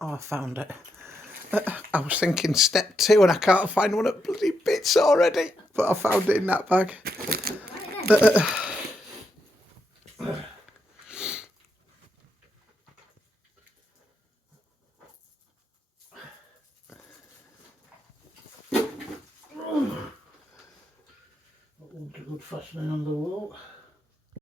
Oh, I found it. I was thinking step 2 and I can't find one at bloody bits already. But I found it in that bag. That one's a good fastening on the wall.